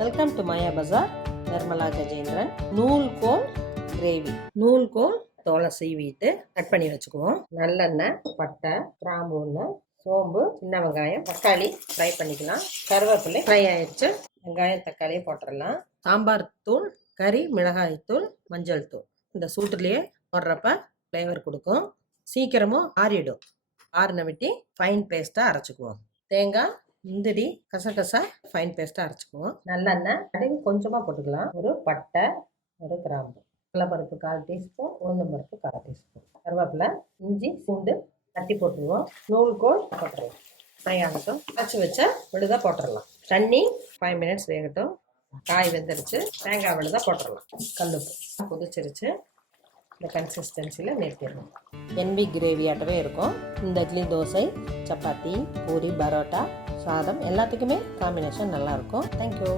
Welcome to Maya Bazaar. Nirmala Gajendran. நூல்கோல் gravy. நூல்கோல் தோலை சீவிட்டு கட் பண்ணி வச்சுக்குவோம். நல்லெண்ணெய், பட்டை, கிராம்பு ஒன்று, சோம்பு, சின்ன வெங்காயம், தக்காளி ஃப்ரை பண்ணிக்கலாம். கருவேப்பிலை ஃப்ரை ஆயிடுச்சு. வெங்காயம் தக்காளியும் போட்டுடலாம். சாம்பார் தூள், கறி, மிளகாய் தூள், மஞ்சள் தூள் இந்த சூட்டுலேயே போடுறப்ப ஃப்ளேவர் கொடுக்கும். சீக்கிரமும் ஆறிடும். ஆறின விட்டி ஃபைன் பேஸ்ட்டாக அரைச்சிக்குவோம். தேங்காய், முந்திரி, கசகசா ஃபைன் பேஸ்ட்டாக அரைச்சிக்குவோம். நல்லெண்ணெய் கடுகு கொஞ்சமாக போட்டுக்கலாம். ஒரு பட்டை, ஒரு கிராம்பு, கடலைப்பருப்பு 1/4 டீஸ்பூன், உளுந்தம்பருப்பு 1/4 டீஸ்பூன், கருவேப்பிலை, இஞ்சி, பூண்டு தட்டி போட்டுருவோம். நூல்கோல் போட்டுருவோம். ஃப்ரை ஆகட்டும். அரைச்சி வச்ச விழுதாக போட்டுடலாம். தண்ணி 5 மினிட்ஸ் வேகட்டும். காய் வெந்துருச்சு. தேங்காய் விழுதாக போட்டுடலாம். கல்லுப்பு கொதிச்சிருச்சு. இந்த கன்சிஸ்டன்சியில் நிறுத்திடணும். NB கிரேவி ஆட்டவே இருக்கும். இந்த இட்லி, தோசை, சப்பாத்தி, பூரி, பரோட்டா, சாதம் எல்லாத்துக்குமே காம்பினேஷன் நல்லாயிருக்கும். தேங்க்யூ.